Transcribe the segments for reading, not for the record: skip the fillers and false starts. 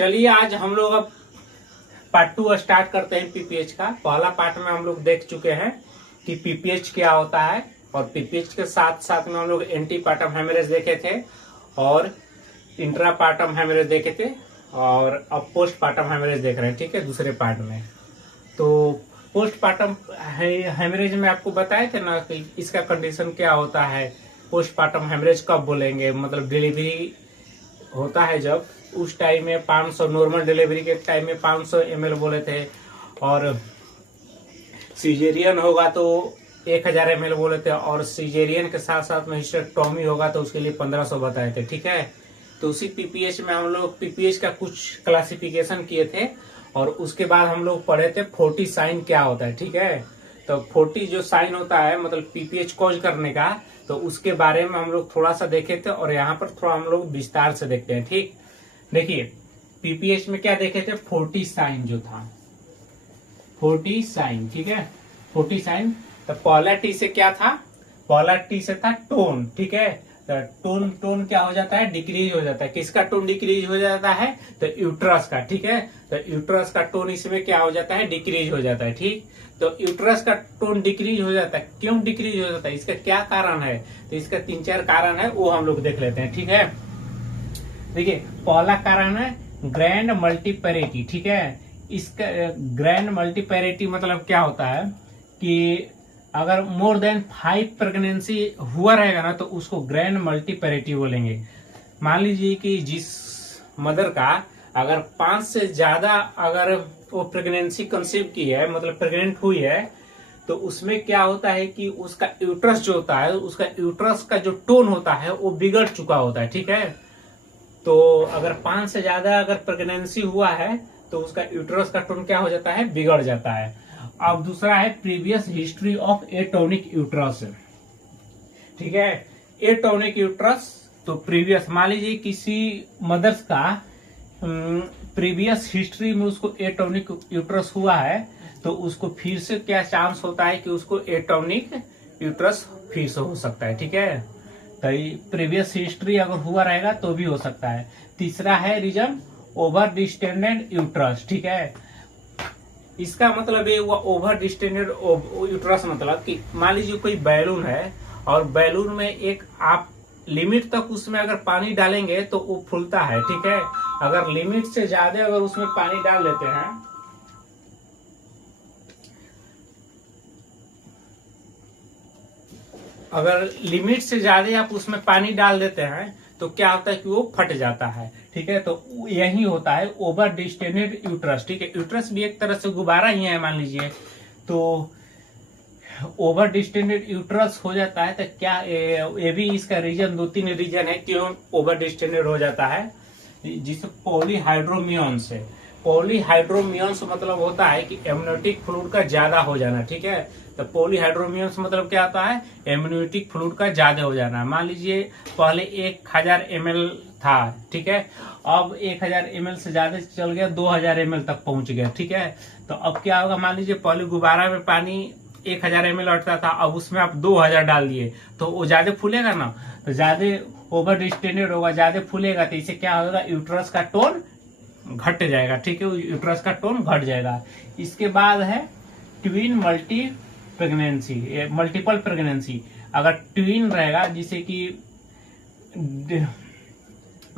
चलिए आज हम लोग अब पार्ट 2 स्टार्ट करते हैं पीपीएच का। पहला पार्ट में हम लोग देख चुके हैं कि पीपीएच क्या होता है, और पीपीएच के साथ साथ में हम लोग एंटी पार्टम हेमरेज देखे थे और इंट्रा पार्टम हेमरेज देखे थे, और अब पोस्ट पार्टम हेमरेज देख रहे हैं। ठीक है, दूसरे पार्ट में। तो पोस्ट पार्टम हेमरेज में आपको बताए थे ना कि इसका कंडीशन क्या होता है। पोस्ट पार्टम हेमरेज कब बोलेंगे, मतलब डिलीवरी होता है जब, उस टाइम में 500, नॉर्मल डिलीवरी के टाइम में 500 ml बोले थे, और सीजेरियन होगा तो 1000 ml बोले थे, और सीजेरियन के साथ साथ में हिस्टेक्टोमी होगा तो उसके लिए 1500 बताए थे। ठीक है, तो उसी पीपीएच में हम लोग पीपीएच का कुछ क्लासिफिकेशन किए थे, और उसके बाद हम लोग पढ़े थे 40 साइन क्या होता है। ठीक है, तो 40 जो साइन होता है मतलब पीपीएच कॉज करने का, तो उसके बारे में हम लोग थोड़ा सा देखे थे, और यहाँ पर थोड़ा हम लोग विस्तार से देखते हैं। ठीक, देखिए पीपीएच में क्या देखे थे, 40 साइन जो था, 40 साइन। ठीक है, 40 साइन। तो पहला टी से क्या था, पहला टी से था टोन। ठीक है, तो टोन क्या हो जाता है, डिक्रीज हो जाता है। किसका टोन डिक्रीज हो जाता है, तो यूट्रस का। ठीक है, तो यूट्रस का टोन इसमें क्या हो जाता है, डिक्रीज हो जाता है। ठीक, तो यूट्रस का टोन डिक्रीज हो जाता है। क्यों डिक्रीज हो जाता है, इसका क्या कारण है, तो इसका 3-4 कारण है, वो हम लोग देख लेते हैं। ठीक है, देखिए पहला कारण है ग्रैंड मल्टीपैरिटी। ठीक है, इसका ग्रैंड मल्टीपैरिटी मतलब क्या होता है कि अगर मोर देन 5 प्रेगनेंसी हुआ रहेगा ना, तो उसको ग्रैंड मल्टीपैरिटी बोलेंगे। मान लीजिए कि जिस मदर का अगर 5 से ज्यादा अगर वो प्रेगनेंसी कंसीव की है, मतलब प्रेग्नेंट हुई है, तो उसमें क्या होता है कि उसका यूट्रस जो होता है, उसका यूट्रस का जो टोन होता है वो बिगड़ चुका होता है। ठीक है, तो अगर 5 से ज्यादा अगर प्रेगनेंसी हुआ है तो उसका यूट्रस का टोन क्या हो जाता है, बिगड़ जाता है। अब दूसरा है previous history of atonic uterus. ठीक है, एटोनिक यूट्रस, तो प्रीवियस मान लीजिए किसी मदर्स का प्रीवियस हिस्ट्री में उसको एटोनिक यूट्रस हुआ है, तो उसको फिर से क्या चांस होता है कि उसको एटोनिक यूट्रस फिर से हो सकता है। ठीक है, तो प्रीवियस हिस्ट्री अगर हुआ रहेगा तो भी हो सकता है। तीसरा है रीजन ओवर डिस्टेंडेड यूट्रस। ठीक है, इसका मतलब ये हुआ ओवर डिस्टेंडेड यूट्रस, मतलब कि मान लीजिए कोई बैलून है, और बैलून में एक आप लिमिट तक उसमें अगर पानी डालेंगे तो वो फूलता है। ठीक है, अगर लिमिट से ज्यादा अगर उसमें पानी डाल देते हैं, अगर लिमिट से ज्यादा आप उसमें पानी डाल देते हैं तो क्या होता है कि वो फट जाता है। ठीक है, तो यही होता है ओवर डिस्टेंडेड यूट्रस। ठीक है, यूट्रस भी एक तरह से गुब्बारा ही है मान लीजिए, तो ओवर डिस्टेंडेड यूट्रस हो जाता है। तो क्या ये भी इसका रीजन, 2-3 रीजन है क्यों ओवर डिस्टेंडेड हो जाता है, जिसे पॉलीहाइड्रोमियंस है। पॉलीहाइड्रोमियंस मतलब होता है कि एमनियोटिक फ्लूइड का ज्यादा हो जाना। ठीक है, तो पॉलीहाइड्रोमियंस मतलब क्या होता है, एमनियोटिक फ्लूइड का ज्यादा हो जाना। मान लीजिए पहले 1000 ml था। ठीक है, अब 1000 ml से ज्यादा चल गया, 2000 ml तक पहुंच गया। ठीक है, तो अब क्या होगा, मान लीजिए पहले गुब्बारा में पानी 1000 ml अटता था, अब उसमें आप 2000 डाल दिए, तो वो ज्यादा फूलेगा ना, तो ज्यादा ओवर डिस्टेंडेड होगा, ज्यादा फूलेगा, तो इससे क्या होगा, यूट्रस का टोन घट जाएगा। ठीक है, यूट्रस का टोन घट जाएगा। इसके बाद है twin multi pregnancy, multiple pregnancy. अगर ट्विन रहेगा, जिसे कि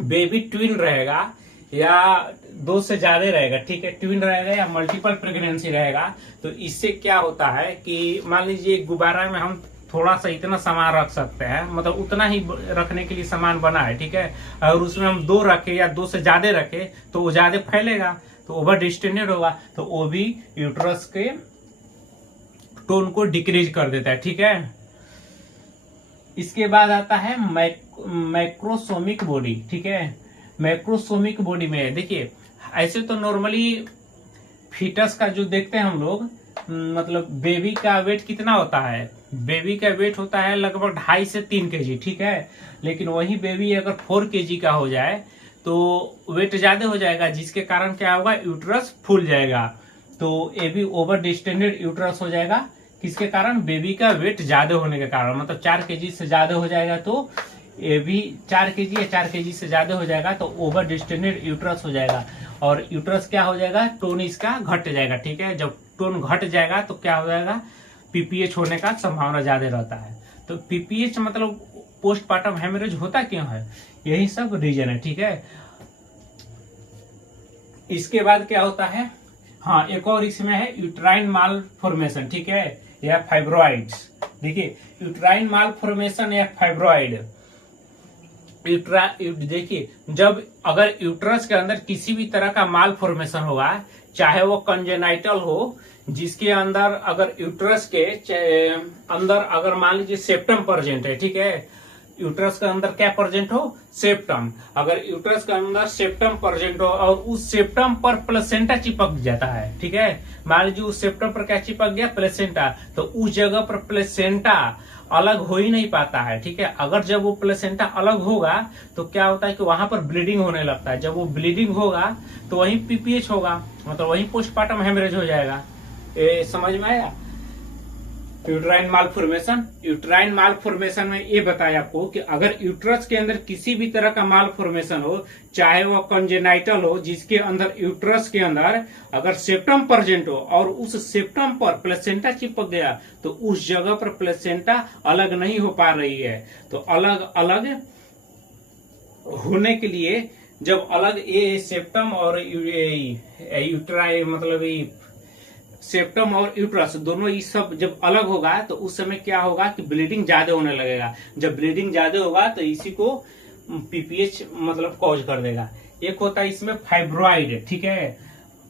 बेबी ट्विन रहेगा या 2 से ज्यादा रहेगा, ठीक है, ट्विन रहेगा या मल्टीपल प्रेगनेंसी रहेगा, तो इससे क्या होता है कि मान लीजिए गुब्बारा में हम थोड़ा सा इतना सामान रख सकते हैं, मतलब उतना ही रखने के लिए सामान बना है। ठीक है, अगर उसमें हम 2 रखे या 2 से ज्यादा रखे तो वो ज्यादा फैलेगा, तो ओवर डिस्टेंडेड होगा, तो वो भी यूट्रस के टोन को डिक्रीज कर देता है। ठीक है, इसके बाद आता है मैक्रोसोमिक बॉडी। ठीक है, मैक्रोसोमिक बॉडी में देखिए, ऐसे तो नॉर्मली फीटस का जो देखते हैं हम लोग, मतलब बेबी का वेट कितना होता है, बेबी का वेट होता है लगभग 2.5 से 3 kg। ठीक है, लेकिन वही बेबी अगर 4 kg का हो जाए तो वेट ज्यादा हो जाएगा, जिसके कारण क्या होगा, यूट्रस फूल जाएगा, तो ये भी ओवर डिस्टेंडेड यूट्रस हो जाएगा। किसके कारण, बेबी का वेट ज्यादा होने के कारण, मतलब 4 kg से ज्यादा हो जाएगा तो ये भी 4 kg या 4 kg से ज्यादा हो जाएगा तो ओवर डिस्टेंडेड यूट्रस हो जाएगा, और यूट्रस क्या हो जाएगा, टोन इसका घट जाएगा। ठीक है, जब टोन घट जाएगा तो क्या हो जाएगा, पीपीएच होने का संभावना ज्यादा रहता है। तो पीपीएच मतलब पोस्टपार्टम हेमरेज होता क्यों है, यही सब रीजन है। ठीक है, इसके बाद क्या होता है, हाँ एक और इसमें है यूट्राइन माल फॉर्मेशन। ठीक है, या फाइब्रॉइड्स। देखिए यूट्राइन माल फॉर्मेशन या फाइब्रॉइड, देखिए जब अगर यूट्रस के अंदर किसी भी तरह का माल फॉर्मेशन होगा, चाहे वो कंजेनाइटल हो, जिसके अंदर अगर यूट्रस के अंदर अगर मान लीजिए सेप्टम प्रेजेंट है। ठीक है, यूट्रस के अंदर क्या प्रेजेंट हो, सेप्टम। अगर यूट्रस के अंदर सेप्टम प्रेजेंट हो और उस सेप्टम पर प्लेसेंटा चिपक जाता है, ठीक है, मान लीजिए उस सेप्टम पर क्या चिपक गया, प्लेसेंटा, तो उस जगह पर प्लेसेंटा अलग हो ही नहीं पाता है। ठीक है, अगर जब वो प्लेसेंटा अलग होगा तो क्या होता है कि वहां पर ब्लीडिंग होने लगता है। जब वो ब्लीडिंग होगा तो वहीं पीपीएच होगा, मतलब वहीं पोस्टपार्टम हेमरेज हो जाएगा। समझ में आया। यूट्राइन मालफॉर्मेशन, यूट्राइन मालफॉर्मेशन में ये बताया आपको कि अगर यूट्रस के अंदर किसी भी तरह का मालफॉर्मेशन हो, चाहे वो कंजेनाइटल हो, जिसके अंदर यूट्रस के अंदर अगर सेप्टम प्रेजेंट हो और उस सेप्टम पर प्लेसेंटा चिपक गया तो उस जगह पर प्लेसेंटा अलग नहीं हो पा रही है। तो अलग अलग होने के लिए जब अलग ये सेप्टम और यूट्राइन मतलब सेप्टम और यूट्रस दोनों ये सब जब अलग होगा तो उस समय क्या होगा कि ब्लीडिंग ज्यादा होने लगेगा। जब ब्लीडिंग ज्यादा होगा तो इसी को पीपीएच मतलब कॉज कर देगा। एक होता है इसमें फाइब्रॉइड। ठीक है,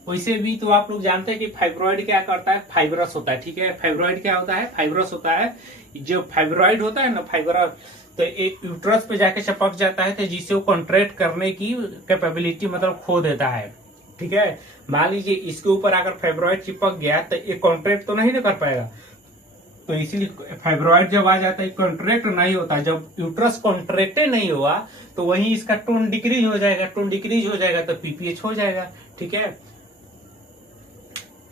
वैसे भी तो आप लोग जानते हैं कि फाइब्रॉइड क्या करता है, फाइब्रस होता है। ठीक है, फाइब्रॉइड क्या होता है, फाइब्रस होता है। जो फाइब्रॉइड होता है ना, फाइब्रस, तो एक यूट्रस पे जाके चिपक जाता है तो जिसे वो कॉन्ट्रैक्ट करने की कैपेबिलिटी मतलब खो देता है। ठीक है, मान लीजिए इसके ऊपर अगर फाइब्रॉइड चिपक गया तो ये कॉन्ट्रैक्ट तो नहीं कर पाएगा, तो इसीलिए फाइब्रॉइड जब आ जाता है कॉन्ट्रैक्ट नहीं होता। जब यूट्रस कॉन्ट्रैक्टे नहीं हुआ तो वहीं इसका टोन डिक्रीज हो जाएगा, टोन डिक्रीज हो जाएगा तो पीपीएच हो जाएगा। ठीक है,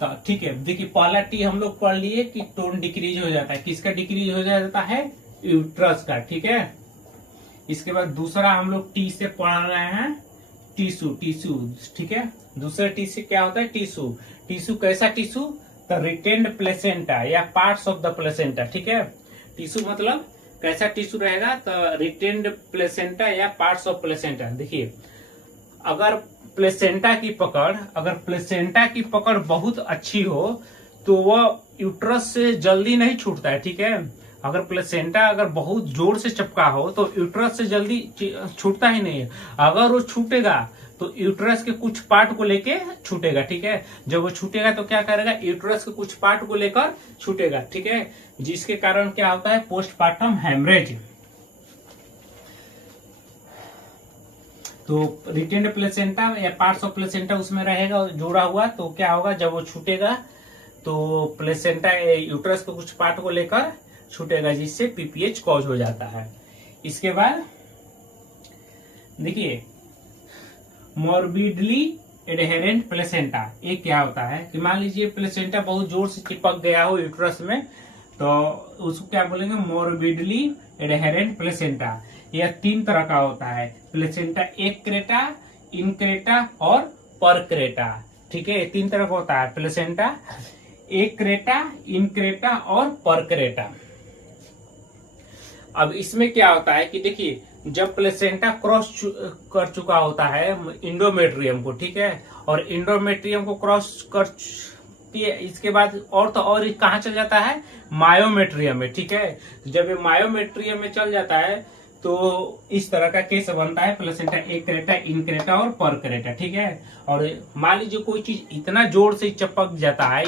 तो ठीक है, देखिए पहला टी हम लोग पढ़ लिए कि टोन डिक्रीज हो जाता है। किसका डिक्रीज हो जाता है, यूट्रस का। ठीक है, इसके बाद दूसरा हम लोग टी से पढ़ रहे हैं टिश्यू, टिश्यू। ठीक है, दूसरे टी से क्या होता है, टिश्यू। टिश्यू कैसा टिश्यू, द रिटेन्ड प्लेसेंटा या पार्ट्स ऑफ द प्लेसेंटा। ठीक है, टिश्यू मतलब कैसा टिश्यू रहेगा, तो रिटेन्ड प्लेसेंटा या पार्ट्स ऑफ प्लेसेंटा। देखिए अगर प्लेसेंटा की पकड़ बहुत अच्छी हो तो वह यूट्रस से जल्दी नहीं छूटता है। ठीक है, अगर प्लेसेंटा अगर बहुत जोर से चिपका हो तो यूट्रस से जल्दी छूटता ही नहीं है। अगर वो छूटेगा तो यूट्रस के कुछ पार्ट को लेके छूटेगा। ठीक है, जब वो छूटेगा तो क्या करेगा, यूट्रस के कुछ पार्ट को लेकर छूटेगा। ठीक है, जिसके कारण क्या होता है, पोस्टपार्टम हेमरेज। तो रिटेन्ड प्लेसेंटा या पार्ट्स ऑफ प्लेसेंटा उसमें रहेगा जोड़ा हुआ, तो क्या होगा, जब वो छूटेगा तो प्लेसेंटा यूट्रस के कुछ पार्ट को लेकर छूटेगा, जिससे पीपीएच कॉज हो जाता है। इसके बाद देखिए मॉर्बिडली एडहेरेंट प्लेसेंटा, ये क्या होता है कि मान लीजिए प्लेसेंटा बहुत जोर से चिपक गया हो यूट्रस में, तो उसको क्या बोलेंगे, मॉर्बिडली एडहेरेंट प्लेसेंटा। यह 3 तरह का होता है, प्लेसेंटा एक्रेटा, इनक्रेटा और परक्रेटा। ठीक है, 3 तरह का होता है, प्लेसेंटा एक्रेटा, इनक्रेटा और परक्रेटा। अब इसमें क्या होता है कि देखिए जब प्लेसेंटा क्रॉस कर चुका होता है इंडोमेट्रियम को, ठीक है, और इंडोमेट्रियम को क्रॉस कर इसके बाद और तो और कहाँ चल जाता है, मायोमेट्रियम में। ठीक है, जब ये मायोमेट्रियम में चल जाता है तो इस तरह का केस बनता है, प्लेसेंटा एक्रेटा, इनक्रेटा और परक्रेटा। ठीक है, और मान लीजिए कोई चीज इतना जोर से चिपक जाता है,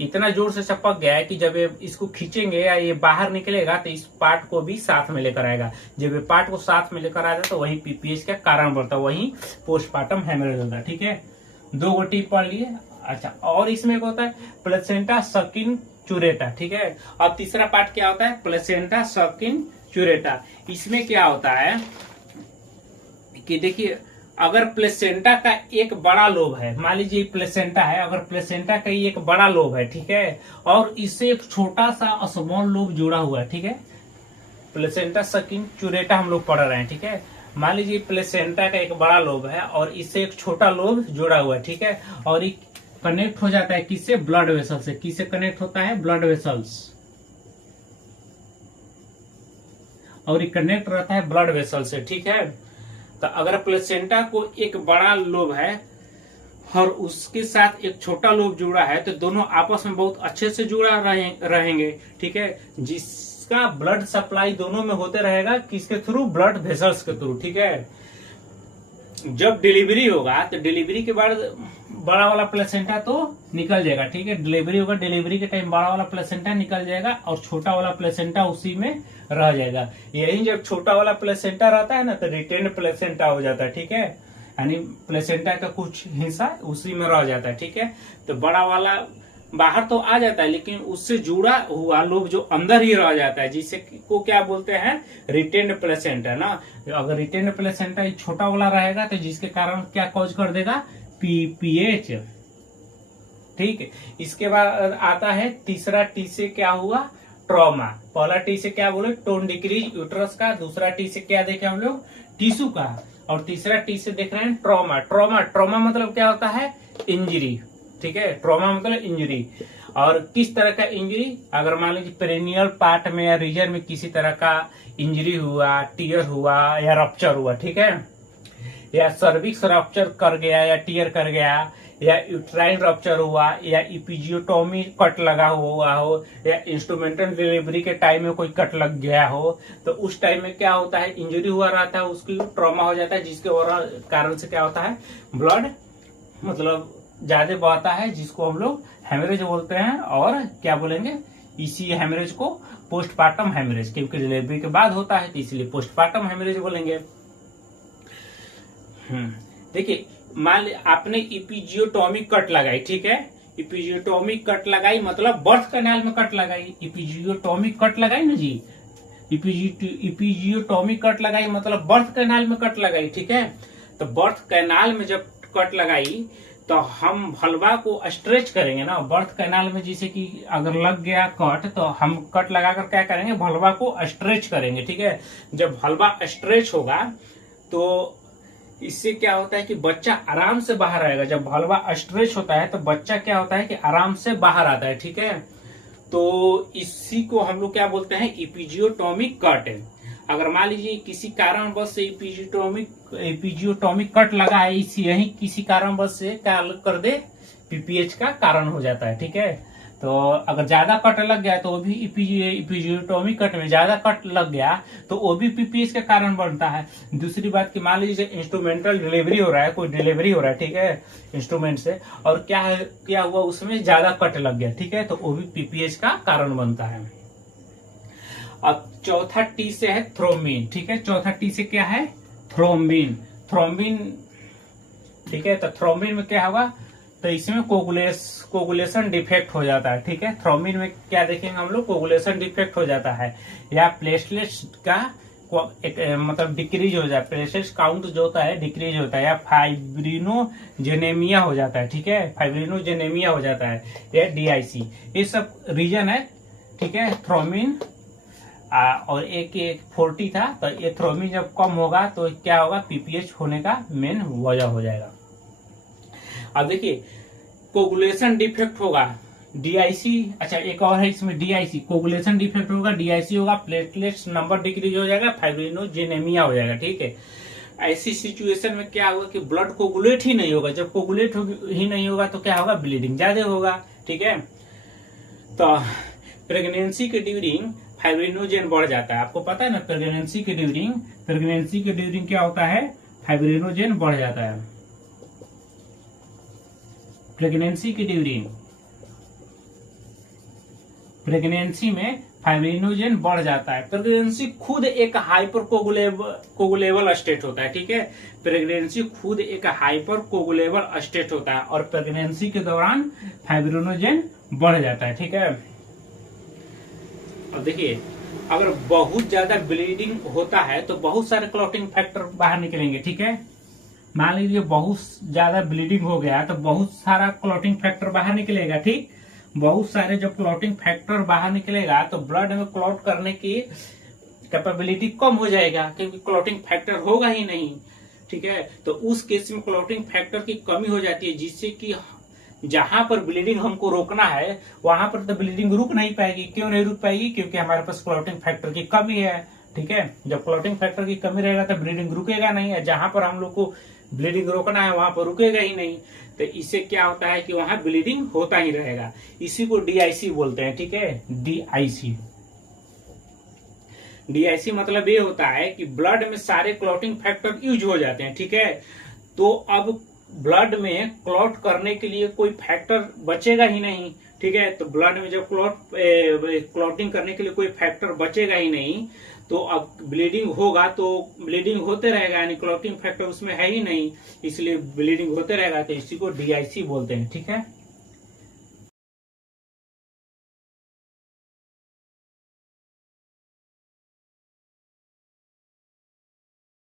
इतना जोर से चिपक गया है कि जब ये इसको खींचेंगे या ये बाहर निकलेगा तो इस पार्ट को भी साथ में लेकर आएगा। जब ये पार्ट को साथ में लेकर आएगा तो वही पीपीएच का कारण बनता है, वही पोस्टपार्टम हेमरेज होता है। ठीक है, 2 गोटी पढ़ लिए। अच्छा, और इसमें एक होता है प्लेसेंटा सकिन चूरेटा। ठीक है, अब तीसरा पार्ट क्या होता है, प्लेसेंटा सकिन चूरेटा। इसमें क्या होता है कि देखिए अगर प्लेसेंटा का एक बड़ा लोब है, मान लीजिए प्लेसेंटा है, अगर प्लेसेंटा का एक बड़ा लोब है, ठीक है, और इससे एक छोटा सा स्मॉल लोब जुड़ा हुआ है, ठीक है, प्लेसेंटा सकिंग चूरेटा हम लोग पढ़ रहे हैं, ठीक है। मान लीजिए प्लेसेंटा का एक बड़ा लोब है और इससे एक छोटा लोब जुड़ा हुआ है, ठीक है, और ये कनेक्ट हो जाता है किससे? ब्लड वेसल से। किससे कनेक्ट होता है? Blood vessels. और ये कनेक्ट रहता है ब्लड वेसल से, ठीक है। तो अगर प्लेसेंटा को एक बड़ा लोब है और उसके साथ एक छोटा लोब जुड़ा है तो दोनों आपस में बहुत अच्छे से जुड़ा रहेंगे, ठीक है, जिसका ब्लड सप्लाई दोनों में होते रहेगा। किसके थ्रू? ब्लड वेसल्स के थ्रू, ठीक है। जब डिलीवरी होगा तो डिलीवरी के बाद बड़ा वाला प्लेसेंटा तो निकल जाएगा, ठीक है। डिलीवरी होगा, डिलीवरी के टाइम बड़ा वाला प्लेसेंटा निकल जाएगा और छोटा वाला प्लेसेंटा उसी में रह जाएगा। यही जब छोटा वाला प्लेसेंटा रहता है ना तो रिटेन प्लेसेंटा हो जाता है, ठीक है, यानी प्लेसेंटा का कुछ हिस्सा उसी में रह जाता है, ठीक है। तो बड़ा वाला बाहर तो आ जाता है लेकिन उससे जुड़ा हुआ लोब जो अंदर ही रह जाता है, जिसे को क्या बोलते हैं? रिटेन प्लेसेंटा ना। अगर रिटेन प्लेसेंटा छोटा वाला रहेगा तो जिसके कारण क्या कॉज कर देगा? पीपीएच, ठीक है। इसके बाद आता है तीसरा टी से क्या हुआ? ट्रॉमा। पहला टी से क्या बोले? टोन डिक्रीज यूट्रस का। दूसरा टी से क्या देखे हम लोग? टिश्यू का। और तीसरा टी से देख रहे हैं ट्रॉमा। ट्रॉमा मतलब क्या होता है? इंजरी, ठीक है। ट्रॉमा मतलब इंजरी। और किस तरह का इंजरी? अगर मान लीजिए पेरिनियल पार्ट में या रीजन में किसी तरह का इंजरी हुआ, टीयर हुआ या रप्चर हुआ, ठीक है, या सर्विक्स रप्चर कर गया या टीयर कर गया या यूट्राइन रप्चर हुआ या इपिजियोटोमी कट लगा हुआ हो या इंस्ट्रूमेंटल डिलीवरी के टाइम में कोई कट लग गया हो, तो उस टाइम में क्या होता है? इंजरी हुआ रहता है, उसकी ट्रॉमा हो जाता है, जिसके कारण से क्या होता है? ब्लड मतलब ज्यादा बहता है, जिसको हम लोग हेमरेज बोलते हैं। और क्या बोलेंगे? इसी हेमरेज को पोस्टपार्टम हेमरेज, क्योंकि डिलीवरी के बाद होता है तो इसलिए पोस्टपार्टम हेमरेज बोलेंगे। देखिए, मान ली आपने इपिजियोटोमिक कट लगाई, ठीक है। इपिजियोटोमिक कट लगाई मतलब बर्थ कैनाल में कट लगाई। इपिजियोटोमिक कट लगाई ना जी, इपिजियोटोमिक कट लगाई मतलब बर्थ कैनाल में कट लगाई, ठीक है। तो बर्थ कैनाल में जब कट लगाई तो हम भलवा को स्ट्रेच करेंगे ना। बर्थ कैनाल में जैसे कि अगर लग गया कट तो हम कट लगाकर क्या करेंगे? भलवा को स्ट्रेच करेंगे, ठीक है। जब भलवा स्ट्रेच होगा तो इससे क्या होता है कि बच्चा आराम से बाहर आएगा। जब भलवा स्ट्रेच होता है तो बच्चा क्या होता है कि आराम से बाहर आता है, ठीक है। तो इसी को हम लोग क्या बोलते हैं? इपिजियोटोमिक कट। अगर मान लीजिए किसी कारणवश से इपिजियोटोमिक कट लगा है, यही किसी कारणवश से क्या कर दे? पीपीएच का कारण हो जाता है, ठीक है। तो अगर ज्यादा कट लग गया तो वो भी इपिजियोटोमिक कट में ज्यादा कट लग गया तो वो भी पीपीएच का कारण बनता है। दूसरी बात कि मान लीजिए इंस्ट्रूमेंटल डिलीवरी हो रहा है, कोई डिलीवरी हो रहा है, ठीक है, इंस्ट्रूमेंट से, और क्या हुआ? उसमें ज्यादा कट लग गया, ठीक है, तो वो भी पीपीएच का कारण बनता है। अब चौथा टी से है थ्रोम्बिन, ठीक है। चौथा टी से क्या है? थ्रोम्बिन। ठीक है। तो थ्रोम्बिन में क्या होगा? तो इसमें कोगुलेशन डिफेक्ट हो जाता है, ठीक है। थ्रोम्बिन में क्या देखेंगे हम लोग? कोगुलेशन डिफेक्ट हो जाता है या प्लेटलेट्स का मतलब डिक्रीज हो जाता है। प्लेटलेट्स काउंट जो होता है डिक्रीज होता है या फाइब्रिनोजेनेमिया हो जाता है, ठीक है। फाइब्रिनोजेनेमिया हो जाता है या डीआईसी, ये सब रीजन है, ठीक है। थ्रोम्बिन और एक 40 था, तो ये थ्रोम्बिन जब कम होगा तो क्या होगा? पीपीएच होने का मेन वजह हो जाएगा। अब देखिए, कोगुलेशन डिफेक्ट होगा, डीआईसी। अच्छा, एक और है इसमें डीआईसी। कोगुलेशन डिफेक्ट होगा, डीआईसी होगा, प्लेटलेट्स नंबर डिक्रीज हो जाएगा, फाइब्रिनोजेनेमिया हो जाएगा, ठीक है। ऐसी सिचुएशन में क्या होगा कि ब्लड कोगुलेट ही नहीं होगा। जब कोगुलेट ही नहीं होगा तो क्या होगा? ब्लीडिंग ज्यादा होगा, ठीक है। तो प्रेगनेंसी के ड्यूरिंग फाइब्रिनोजेन बढ़ जाता है। आपको पता है ना, प्रेगनेंसी के ड्यूरिंग क्या होता है? फाइब्रिनोजेन बढ़ जाता है। प्रेगनेंसी में फाइब्रिनोजेन बढ़ जाता है। प्रेगनेंसी खुद एक हाइपर कोगुलेबल स्टेट होता है, ठीक है। प्रेगनेंसी खुद एक हाइपर कोगुलेबल स्टेट होता है और प्रेगनेंसी के दौरान फाइब्रिनोजेन बढ़ जाता है, ठीक है। अब देखिए, अगर बहुत ज्यादा ब्लीडिंग होता है तो बहुत सारे क्लॉटिंग फैक्टर बाहर निकलेंगे, ठीक है। मान लीजिए बहुत ज्यादा ब्लीडिंग हो गया तो बहुत सारा क्लॉटिंग फैक्टर बाहर निकलेगा, ठीक। बहुत सारे जब क्लॉटिंग फैक्टर बाहर निकलेगा तो ब्लड में क्लॉट करने की कैपेबिलिटी कम हो जाएगा क्योंकि क्लॉटिंग फैक्टर होगा ही नहीं। ठीक है, तो उस केस में क्लॉटिंग फैक्टर की कमी हो जाती है, जिससे कि जहां पर ब्लीडिंग हमको रोकना है वहां पर तो ब्लीडिंग रुक नहीं पाएगी। क्यों नहीं रुक पाएगी? क्योंकि हमारे पास क्लॉटिंग फैक्टर की कमी है। ठीक है, जब क्लॉटिंग फैक्टर की कमी रहेगा तो ब्लीडिंग रुकेगा नहीं है, जहां पर हम लोग को ब्लीडिंग रोकना है वहां पर रुकेगा ही नहीं। तो इससे क्या होता है कि वहां ब्लीडिंग होता ही रहेगा। इसी को डीआईसी बोलते हैं। ठीक है, डीआईसी। डीआईसी मतलब ये होता है कि ब्लड में सारे क्लॉटिंग फैक्टर यूज हो जाते हैं। ठीक है, तो अब ब्लड में क्लॉट करने के लिए कोई फैक्टर बचेगा ही नहीं। ठीक है, तो ब्लड में जब क्लॉटिंग करने के लिए कोई फैक्टर बचेगा ही नहीं, तो अब ब्लीडिंग होगा तो ब्लीडिंग होते रहेगा, यानी क्लॉटिंग फैक्टर उसमें है ही नहीं, इसलिए ब्लीडिंग होते रहेगा। तो इसी को डीआईसी बोलते हैं। ठीक है।